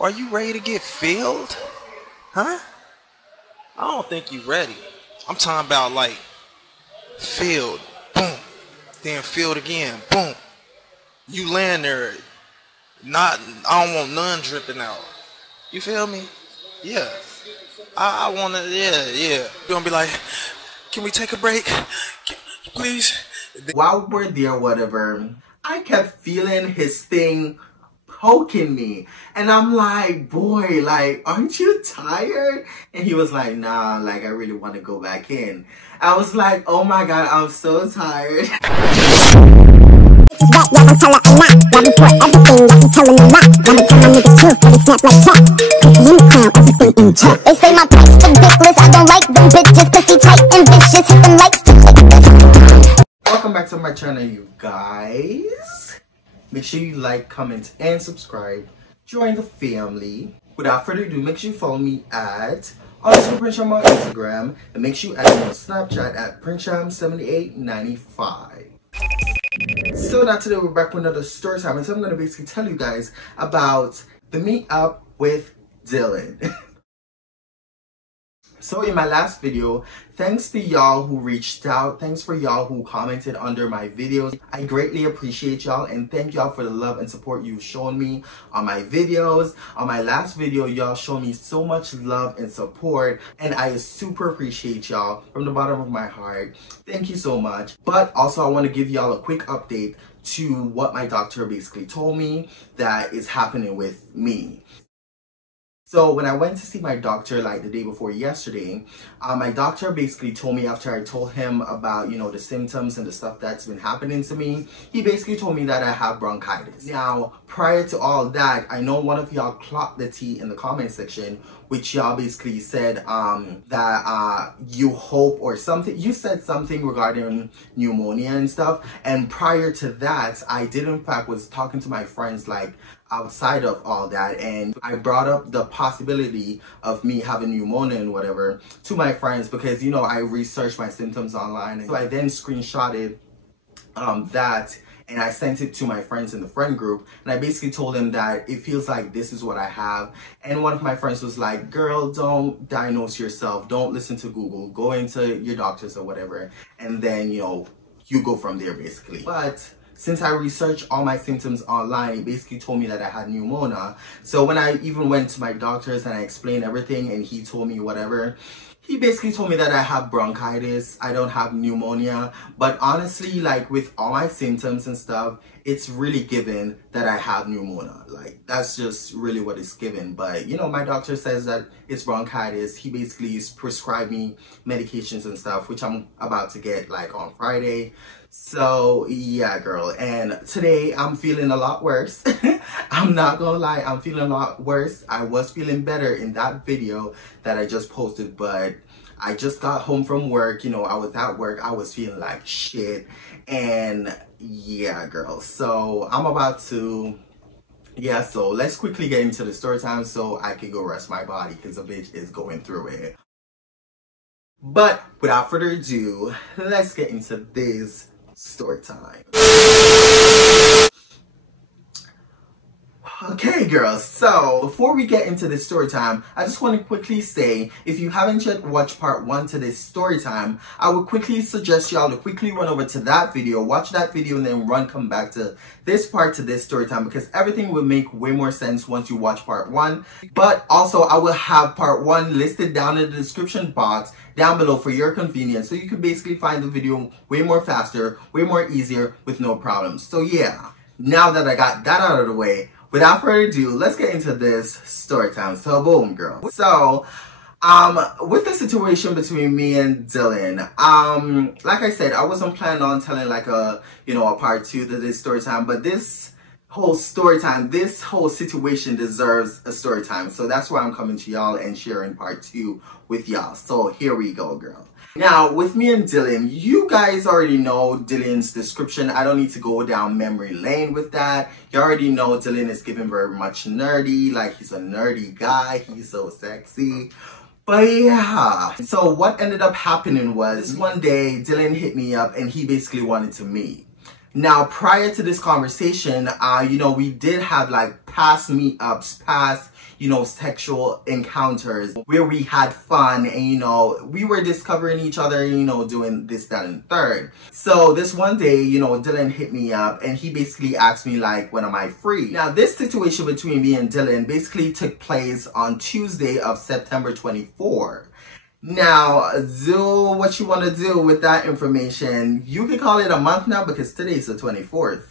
Are you ready to get filled? Huh? I don't think you ready. I'm talking about like filled, boom, then filled again, boom. You land there, not, I don't want none dripping out. You feel me? Yeah. I wanna, yeah. You're gonna be like, can we take a break? Please? While we're there, whatever, I kept feeling his thing poking me. And I'm like, boy, like, aren't you tired? And he was like, nah, like, I really want to go back in. I was like, oh my God, I'm so tired. They say my price ridiculous. I don't like them bitches, pussy tight and vicious. Hit them likes to this. Welcome back to my channel, you guys. Make sure you like, comment, and subscribe. Join the family. Without further ado, make sure you follow me at _Princham on Instagram, and make sure you add me on Snapchat at Princham7895. So now today we're back with another story time, and so I'm going to basically tell you guys about the meet up with Dylan. So in my last video, thanks to y'all who reached out, thanks for y'all who commented under my videos. I greatly appreciate y'all and thank y'all for the love and support you've shown me on my videos. On my last video, y'all showed me so much love and support, and I super appreciate y'all from the bottom of my heart. Thank you so much. But also I want to give y'all a quick update to what my doctor basically told me that is happening with me. So when I went to see my doctor like the day before yesterday, my doctor basically told me, after I told him about, you know, the symptoms and the stuff that's been happening to me, he basically told me that I have bronchitis. Now, prior to all that, I know one of y'all clocked the tea in the comment section, which y'all basically said that you hope or something. You said something regarding pneumonia and stuff. And prior to that, I did in fact was talking to my friends like outside of all that, and I brought up the possibility of me having pneumonia and whatever to my friends because, you know, I researched my symptoms online. So I then screenshotted that and I sent it to my friends in the friend group, and I basically told them that it feels like this is what I have. And one of my friends was like, girl, don't diagnose yourself, don't listen to Google, go into your doctors or whatever, and then, you know, you go from there basically. But since I researched all my symptoms online, it basically told me that I had pneumonia. So when I even went to my doctors and I explained everything and he told me whatever, he basically told me that I have bronchitis, I don't have pneumonia. But honestly, like with all my symptoms and stuff, it's really given that I have pneumonia. Like that's just really what it's given. But you know, my doctor says that it's bronchitis. He basically prescribed me medications and stuff, which I'm about to get like on Friday. So yeah, girl, and today I'm feeling a lot worse. I'm not gonna lie, I'm feeling a lot worse. I was feeling better in that video that I just posted, but I just got home from work. You know, I was at work, I was feeling like shit, and yeah, girl, so I'm about to, yeah, so let's quickly get into the story time so I can go rest my body because the bitch is going through it. But without further ado, let's get into this story time. Okay, girls, so before we get into this story time, I just want to quickly say, if you haven't yet watched part 1 to this story time, I would quickly suggest y'all to quickly run over to that video, watch that video, and then come back to this part to this story time, because everything will make way more sense once you watch part 1. But also, I will have part 1 listed down in the description box down below for your convenience, so you can basically find the video way more faster, way more easier, with no problems. So yeah, now that I got that out of the way, without further ado, let's get into this story time. So boom, girl. So, with the situation between me and Dylan, like I said, I wasn't planning on telling like a, you know, a part 2 to this story time, but this whole story time, this whole situation deserves a story time. So that's why I'm coming to y'all and sharing part 2 with y'all. So here we go, girl. Now, with me and Dylan, you guys already know Dylan's description. I don't need to go down memory lane with that. You already know Dylan is given very much nerdy, like he's a nerdy guy, he's so sexy. But yeah, so what ended up happening was one day Dylan hit me up and he basically wanted to meet. Now, prior to this conversation, you know, we did have like past meetups, past, you know, sexual encounters where we had fun and, you know, we were discovering each other, you know, doing this, that, and third. So this one day, you know, Dylan hit me up and he basically asked me like, when am I free? Now, this situation between me and Dylan basically took place on Tuesday of September 24. Now, do what you want to do with that information. You can call it a month now because today's the 24th.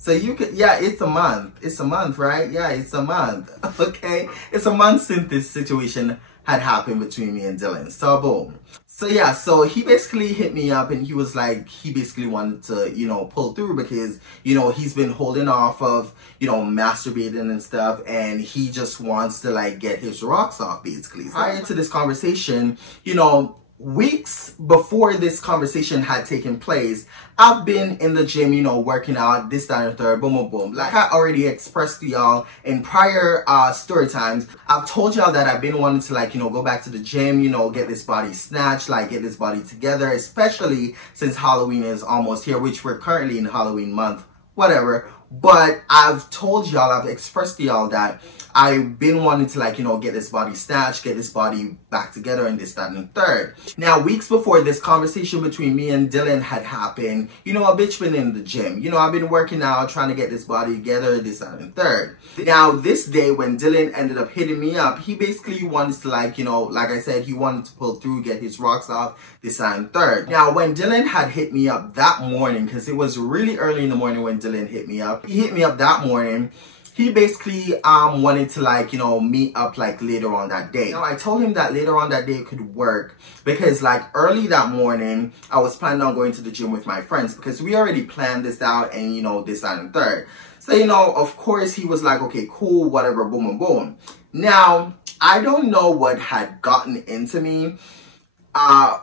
So you could, yeah, it's a month. It's a month, right? Yeah, it's a month. Okay? It's a month since this situation had happened between me and Dylan. So, boom. So, yeah, so he basically hit me up and he was like, he basically wanted to, you know, pull through because, you know, he's been holding off of, you know, masturbating and stuff and he just wants to, like, get his rocks off, basically. Prior to this conversation, you know, weeks before this conversation had taken place, I've been in the gym, you know, working out, this, that, and third, boom, boom, boom. Like I already expressed to y'all in prior story times, I've told y'all that I've been wanting to, like, you know, go back to the gym, you know, get this body snatched, like get this body together, especially since Halloween is almost here, which we're currently in Halloween month, whatever. But I've told y'all, I've expressed to y'all that I've been wanting to, like, you know, get this body snatched, get this body back together and this, that, and third. Now, weeks before this conversation between me and Dylan had happened, you know, a bitch been in the gym. You know, I've been working out, trying to get this body together, this, that, and third. Now, this day when Dylan ended up hitting me up, he basically wanted to, like, you know, like I said, he wanted to pull through, get his rocks off, this, that, and third. Now, when Dylan had hit me up that morning, because it was really early in the morning when Dylan hit me up, he hit me up that morning. He basically wanted to, like, you know, meet up like later on that day. Now I told him that later on that day could work because like early that morning I was planning on going to the gym with my friends because we already planned this out and, you know, this, that, and third. So, you know, of course he was like, okay, cool, whatever, boom, boom, boom. Now, I don't know what had gotten into me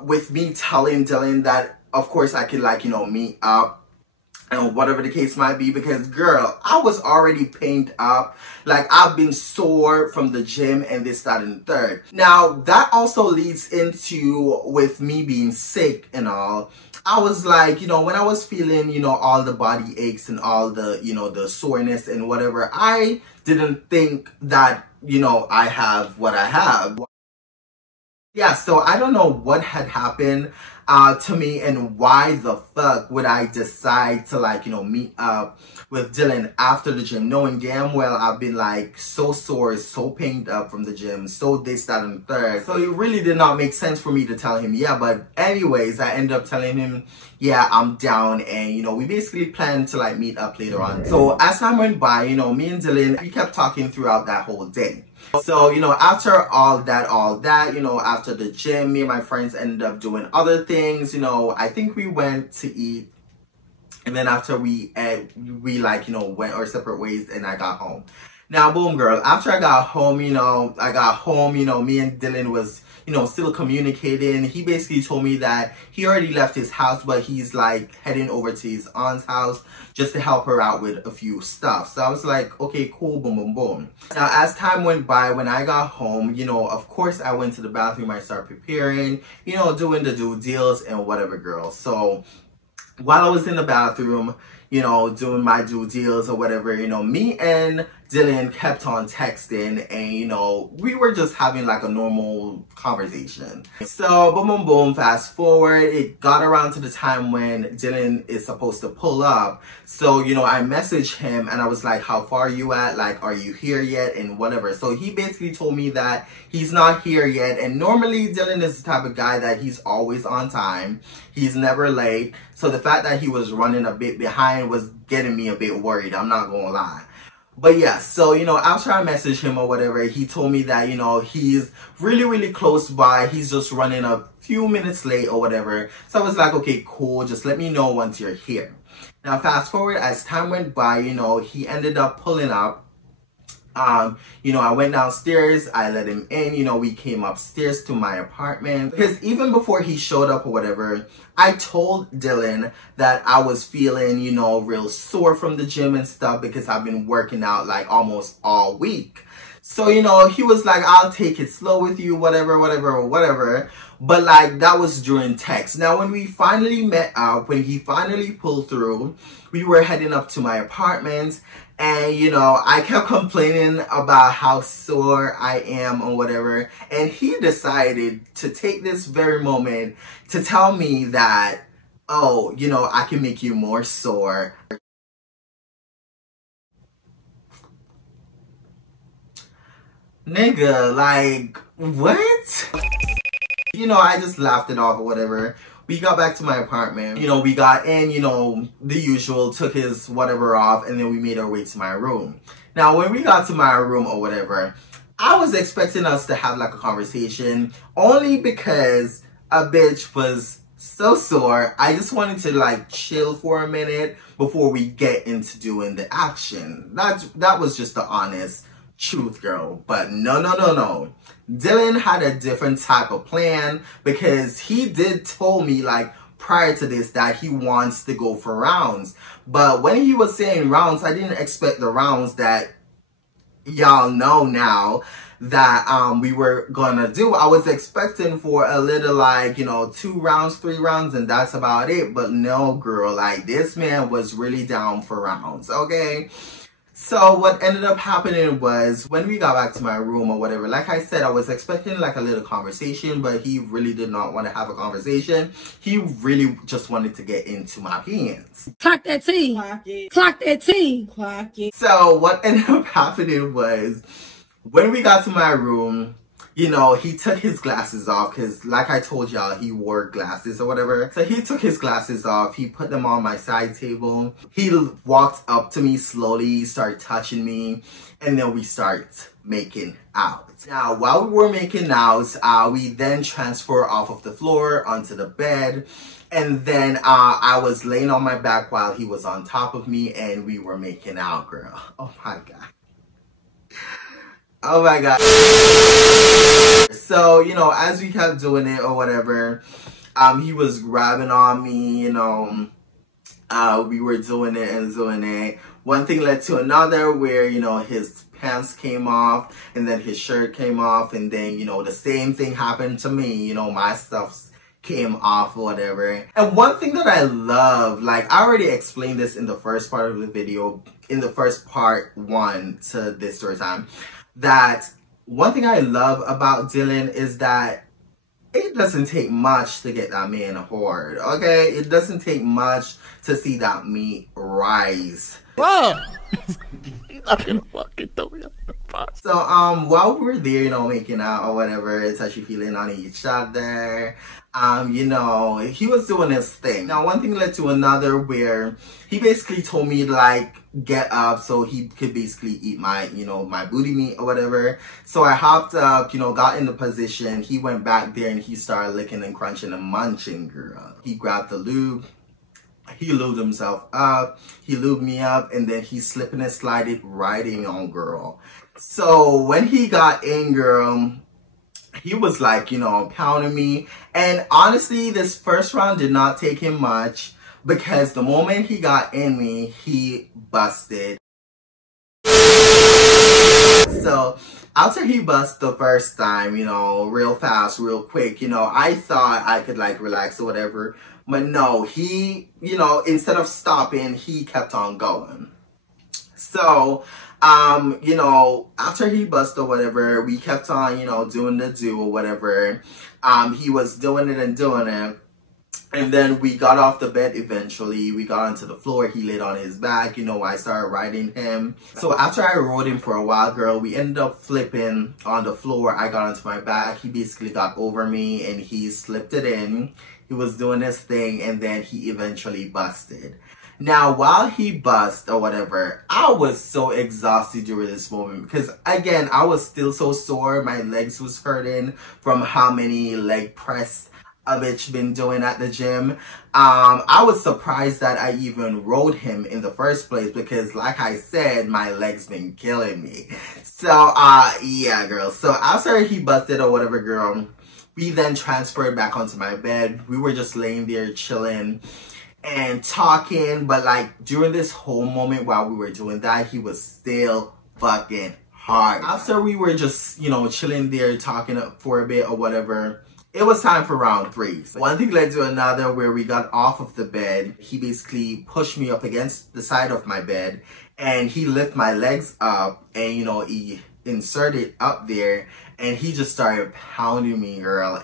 with me telling Dylan that of course I could, like, you know, meet up and whatever the case might be, because girl, I was already pained up. Like, I've been sore from the gym and this, that, and third. Now, that also leads into with me being sick and all. I was like, you know, when I was feeling, you know, all the body aches and all the, you know, the soreness and whatever, I didn't think that, you know, I have what I have. Yeah, so I don't know what had happened to me and why the fuck would I decide to, like, you know, meet up with Dylan after the gym, knowing damn well I've been like so sore, so pained up from the gym, so this, that, and third. So it really did not make sense for me to tell him, yeah, but anyways, I ended up telling him, yeah, I'm down, and, you know, we basically planned to, like, meet up later on. So as time went by, you know, me and Dylan, we kept talking throughout that whole day. So, you know, after all that, you know, after the gym, me and my friends ended up doing other things. You know, I think we went to eat. And then after we like, you know, went our separate ways and I got home. Now, boom, girl, after I got home, you know, me and Dylan was, you know, still communicating. He basically told me that he already left his house, but he's like heading over to his aunt's house just to help her out with a few stuff. So I was like, okay, cool, boom, boom, boom. Now, as time went by, when I got home, you know, of course I went to the bathroom, I started preparing, you know, doing the due deals and whatever, girl. So while I was in the bathroom, you know, doing my due deals or whatever, you know, me and Dylan kept on texting and, you know, we were just having like a normal conversation. So, boom, boom, boom, fast forward, it got around to the time when Dylan is supposed to pull up. So, you know, I messaged him and I was like, how far are you at? Like, are you here yet? And whatever. So he basically told me that he's not here yet. And normally Dylan is the type of guy that he's always on time. He's never late. So the fact that he was running a bit behind was getting me a bit worried. I'm not gonna lie. But yeah, so, you know, after I messaged him or whatever, he told me that, you know, he's really, really close by. He's just running a few minutes late or whatever. So I was like, okay, cool. Just let me know once you're here. Now, fast forward, as time went by, you know, he ended up pulling up. You know, I went downstairs, I let him in, you know, we came upstairs to my apartment. Because even before he showed up or whatever, I told Dylan that I was feeling, you know, real sore from the gym and stuff because I've been working out like almost all week. So, you know, he was like, I'll take it slow with you, whatever, whatever, whatever. But like that was during text. Now when we finally met up, when he finally pulled through, we were heading up to my apartment, and you know, I kept complaining about how sore I am or whatever, and he decided to take this very moment to tell me that, oh, you know, I can make you more sore. Nigga, like, what? You know, I just laughed it off or whatever. We got back to my apartment. You know, we got in, you know, the usual, took his whatever off, and then we made our way to my room. Now, when we got to my room or whatever, I was expecting us to have like a conversation, only because a bitch was so sore. I just wanted to like chill for a minute before we get into doing the action. That was just the honest truth, girl. But no. Dylan had a different type of plan, because he did told me like prior to this that he wants to go for rounds. But when he was saying rounds, I didn't expect the rounds that y'all know now that we were gonna do. I was expecting for a little like, you know, 2 rounds, 3 rounds, and that's about it. But no, girl, like this man was really down for rounds, okay? So what ended up happening was, when we got back to my room or whatever, like I said, I was expecting like a little conversation, but he really did not want to have a conversation. He really just wanted to get into my hands. Clock that T. Clock it. Clock that T. Clock it. So what ended up happening was, when we got to my room, you know, he took his glasses off, because like I told y'all, he wore glasses or whatever. So he took his glasses off, he put them on my side table. He walked up to me slowly, started touching me, and then we start making out. Now, while we were making out, we then transfer off of the floor onto the bed. And then I was laying on my back while he was on top of me, and we were making out, girl. Oh my God. Oh my God. So, you know, as we kept doing it or whatever, he was grabbing on me, you know, we were doing it and doing it. One thing led to another, where, you know, his pants came off, and then his shirt came off, and then, you know, the same thing happened to me, you know, my stuff came off or whatever. And one thing that I love, like I already explained this in the first part of the video, in the first part 1 to this story time, that one thing I love about Dylan is that it doesn't take much to get that man hard, okay? It doesn't take much to see that meat rise. Whoa! I can fucking throw me up the box. So, while we were there, you know, making out or whatever, touchy feeling on each other, you know, he was doing his thing. Now, one thing led to another, where he basically told me, like, get up so he could basically eat my, you know, my booty meat or whatever. So I hopped up, you know, got in the position. He went back there and he started licking and crunching and munching, girl. He grabbed the lube. He lubed himself up. He lubed me up, and then he slipping and slided right in on, girl. So when he got in, girl, he was like, you know, pounding me. And honestly, this first round did not take him much, because the moment he got in me, he busted. So after he busted the first time, you know, real fast, real quick, you know, I thought I could like relax or whatever. But no, he, you know, instead of stopping, he kept on going. So, you know, after he busted or whatever, we kept on, you know, doing the do or whatever. He was doing it and doing it. And then we got off the bed eventually. We got onto the floor. He laid on his back. You know, I started riding him. So after I rode him for a while, girl, we ended up flipping on the floor. I got onto my back. He basically got over me and he slipped it in. He was doing his thing, and then he eventually busted. Now, while he bust or whatever, I was so exhausted during this moment, because again, I was still so sore. My legs was hurting from how many leg press a bitch been doing at the gym. I was surprised that I even rode him in the first place, because like I said, my legs been killing me. So yeah, girl. So after he busted or whatever, girl, we then transferred back onto my bed. We were just laying there chilling and talking, but like during this whole moment while we were doing that, he was still fucking hard. After we were just, you know, chilling there talking for a bit or whatever, It was time for round 3. So one thing led to another where we got off of the bed. He basically pushed me up against the side of my bed and he lifted my legs up and, you know, he inserted up there and he just started pounding me, girl.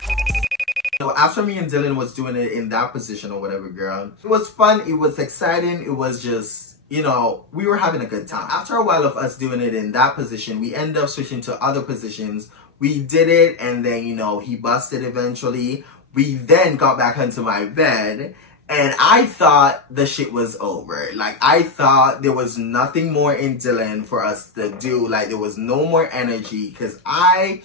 So after me and Dylan was doing it in that position or whatever, girl, it was fun, it was exciting, it was just, you know, we were having a good time. After a while of us doing it in that position, we ended up switching to other positions. We did it and then, you know, he busted eventually. We then got back onto my bed and I thought the shit was over. Like, I thought there was nothing more in Dylan for us to do. Like, there was no more energy because I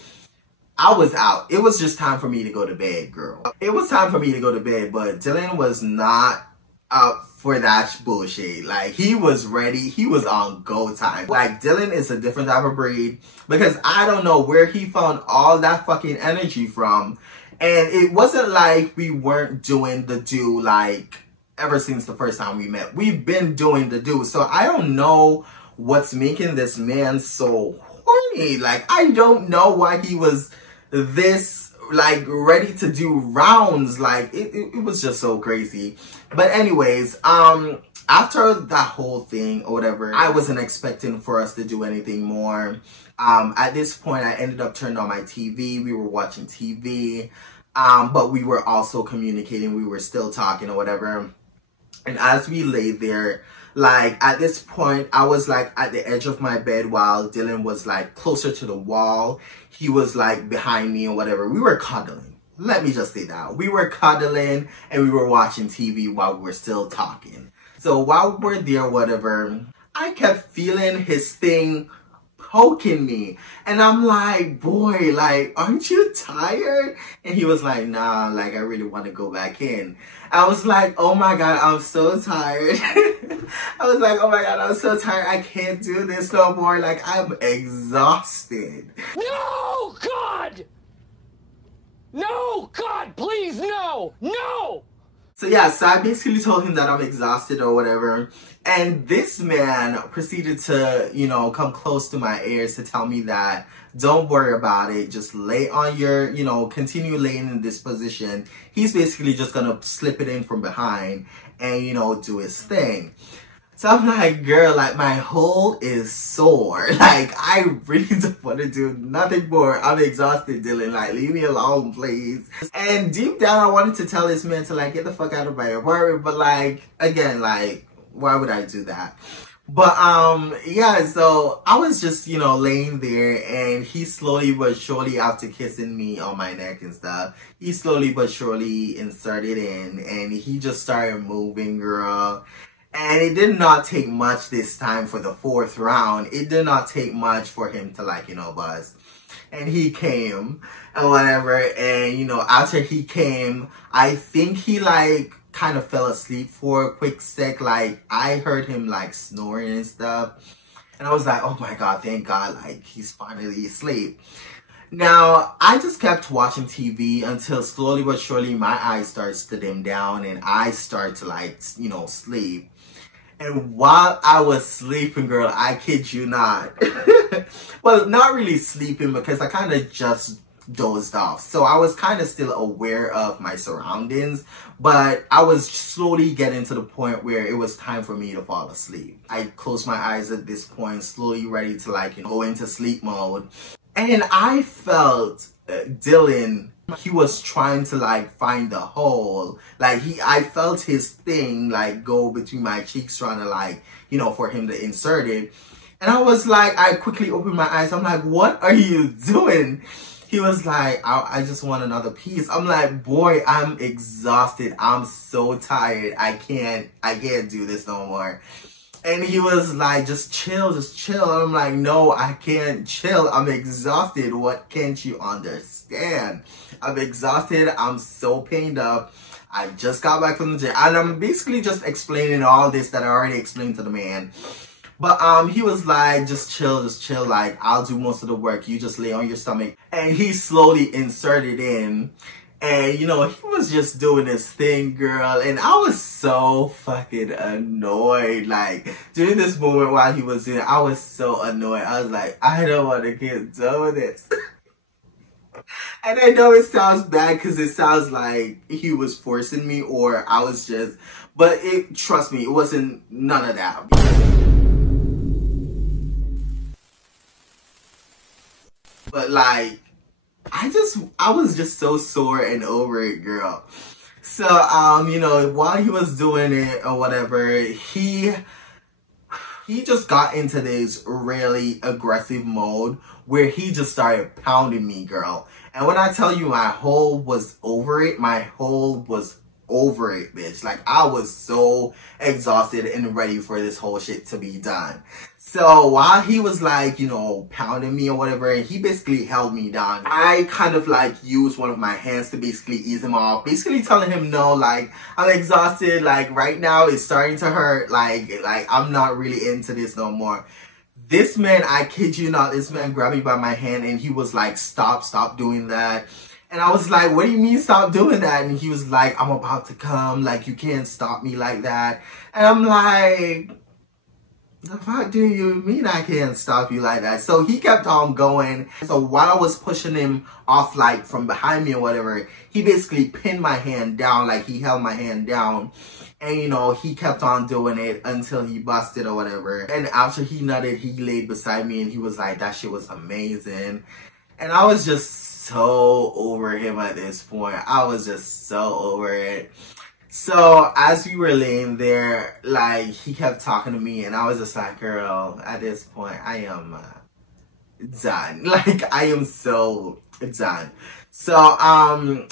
was out. It was just time for me to go to bed, girl. It was time for me to go to bed, but Dylan was not up for that bullshit. Like, he was ready. He was on go time. Like, Dylan is a different type of breed because I don't know where he found all that fucking energy from. And it wasn't like we weren't doing the do like ever since the first time we met. We've been doing the do. So I don't know what's making this man so horny. Like, I don't know why he was this like ready to do rounds. Like, it was just so crazy. But anyways, after that whole thing or whatever, I wasn't expecting for us to do anything more. At this point, I ended up turning on my TV. We were watching TV, but we were also communicating. We were still talking or whatever. And as we lay there, like, at this point, I was like at the edge of my bed while Dylan was like closer to the wall. He was like behind me or whatever. We were cuddling. Let me just say that. We were cuddling and we were watching TV while we were still talking. So while we're there, whatever, I kept feeling his thing poking me. And I'm like, boy, like, aren't you tired? And he was like, nah, like, I really want to go back in. I was like, oh my God, I'm so tired. I was like, oh my God, I'm so tired. I can't do this no more. Like, I'm exhausted. No, God! No, God, please, no! No! So yeah, so I basically told him that I'm exhausted or whatever. And this man proceeded to, you know, come close to my ears to tell me that don't worry about it. Just lay on your, you know, continue laying in this position. He's basically just gonna slip it in from behind and, you know, do his thing. So I'm like, girl, like, my hole is sore. Like, I really don't want to do nothing more. I'm exhausted, Dylan. Like, leave me alone, please. And deep down, I wanted to tell this man to, like, get the fuck out of my apartment. But, like, again, like, why would I do that? But, yeah, so I was just, you know, laying there. And he slowly but surely, after kissing me on my neck and stuff, he slowly but surely inserted in. And he just started moving, girl. And it did not take much this time for the 4th round. It did not take much for him to, like, you know, buzz. And he came and whatever. And, you know, after he came, I think he, like, kind of fell asleep for a quick sec. Like, I heard him, like, snoring and stuff. And I was like, oh my God, thank God, like, he's finally asleep. Now, I just kept watching TV until slowly but surely my eyes starts to dim down and I start to, like, you know, sleep. And while I was sleeping, girl, I kid you not. Well, not really sleeping because I kind of just dozed off. So I was kind of still aware of my surroundings, but I was slowly getting to the point where it was time for me to fall asleep. I closed my eyes at this point, slowly ready to, like, you know, go into sleep mode. And I felt Dylan, he was trying to, like, find the hole. Like, I felt his thing, like, go between my cheeks trying to, like, you know, for him to insert it. And I was like, I quickly opened my eyes. I'm like, what are you doing? He was like, I just want another piece. I'm like, boy, I'm exhausted. I'm so tired. I can't do this no more. And he was like, just chill, just chill. And I'm like, no, I can't chill. I'm exhausted. What can't you understand? I'm exhausted. I'm so pained up. I just got back from the gym. And I'm basically just explaining all this that I already explained to the man. But he was like, just chill, like, I'll do most of the work. You just lay on your stomach. And he slowly inserted in. And, you know, he was just doing his thing, girl. And I was so fucking annoyed. Like, during this moment while he was doing it, I was so annoyed. I was like, I don't want to get done with this. And I know it sounds bad because it sounds like he was forcing me or I was just, but trust me, it wasn't none of that. But like, I was just so sore and over it, girl. So, you know, while he was doing it or whatever, he just got into this really aggressive mode where he just started pounding me, girl. And when I tell you my whole was over it, my whole was over it, bitch. Like, I was so exhausted and ready for this whole shit to be done. So while he was like, you know, pounding me or whatever, and he basically held me down, I kind of like used one of my hands to basically ease him off, basically telling him, no, like, I'm exhausted, like, right now it's starting to hurt, like I'm not really into this no more. This man, I kid you not, this man grabbed me by my hand and he was like, stop doing that. And I was like, what do you mean stop doing that? And he was like, I'm about to come, like, you can't stop me like that. And I'm like, the fuck do you mean I can't stop you like that? So he kept on going. So while I was pushing him off, like, from behind me or whatever, he basically pinned my hand down, like, he held my hand down. And, you know, he kept on doing it until he busted or whatever. And after he nutted, he laid beside me and he was like, that shit was amazing. And I was just so over him at this point. I was just so over it. So as we were laying there, like, he kept talking to me and I was just like, girl, at this point, I am done. Like, I am so done. So,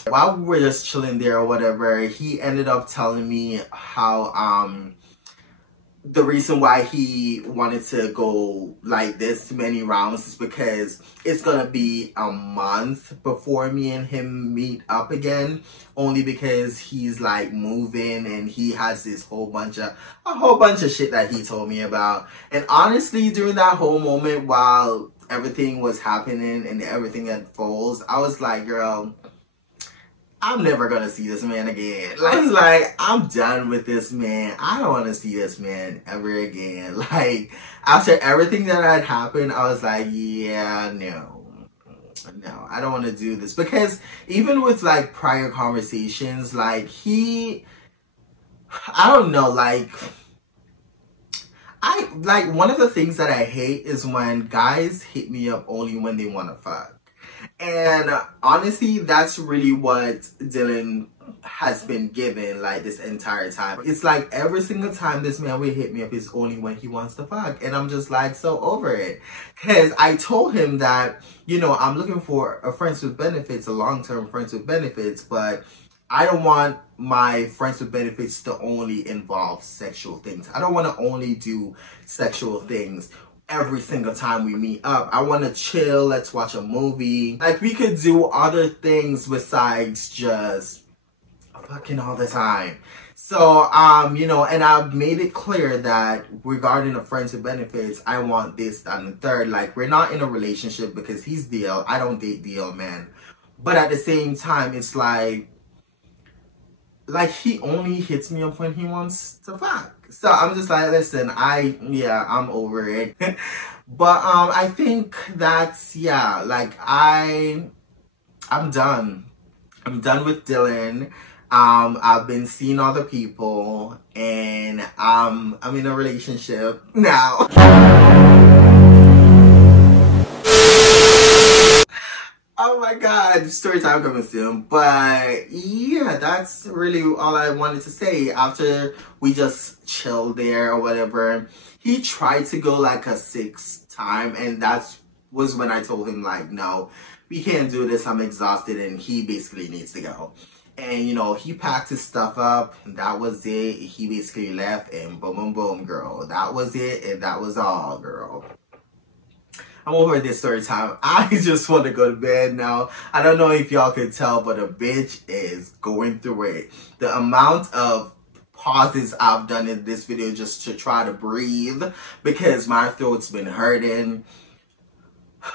while we were just chilling there or whatever, he ended up telling me how, the reason why he wanted to go like this many rounds is because it's gonna be a month before me and him meet up again, only because he's like moving and he has this whole bunch of shit that he told me about. And honestly, during that whole moment while everything was happening and everything unfolds, I was like, girl, I'm never gonna see this man again. Like, I was like, I'm done with this man. I don't want to see this man ever again. Like, after everything that had happened, I was like, yeah, no, I don't want to do this. Because even with like prior conversations, like I don't know, like, one of the things that I hate is when guys hit me up only when they want to fuck. And honestly, that's really what Dylan has been given, like, this entire time. It's like every single time this man will hit me up is only when he wants to fuck. And I'm just like so over it. Because I told him that, you know, I'm looking for a friends with benefits, a long-term friends with benefits, but I don't want my friends with benefits to only involve sexual things. I don't want to only do sexual things every single time we meet up. I want to chill, let's watch a movie. Like, we could do other things besides just fucking all the time. So, you know, and I've made it clear that regarding the friends with benefits, I want this, that, and the third. Like, we're not in a relationship because he's DL. I don't date DL men. But at the same time, it's like he only hits me up when he wants to fuck. So I'm just like, listen, I'm over it. But I think that's, yeah, like, I'm done. I'm done with Dylan. I've been seeing other people and I'm in a relationship now. Oh my god, story time coming soon. But yeah, that's really all I wanted to say. After we just chilled there or whatever, he tried to go like a 6th time, and that was when I told him, like, no, we can't do this, I'm exhausted, and he basically needs to go. And, you know, he packed his stuff up, and that was it. He basically left, and boom, boom, boom, girl. That was it, and that was all, girl. I'm over this story time. I just want to go to bed now. I don't know if y'all can tell, but a bitch is going through it. The amount of pauses I've done in this video just to try to breathe because my throat's been hurting.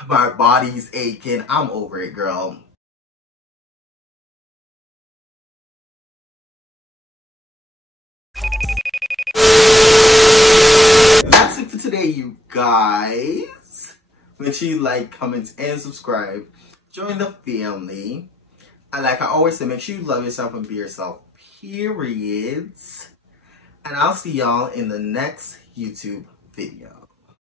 My body's aching. I'm over it, girl. That's it for today, you guys. Make sure you like, comment, and subscribe. join the family. And like I always say, make sure you love yourself and be yourself, period. And I'll see y'all in the next YouTube video.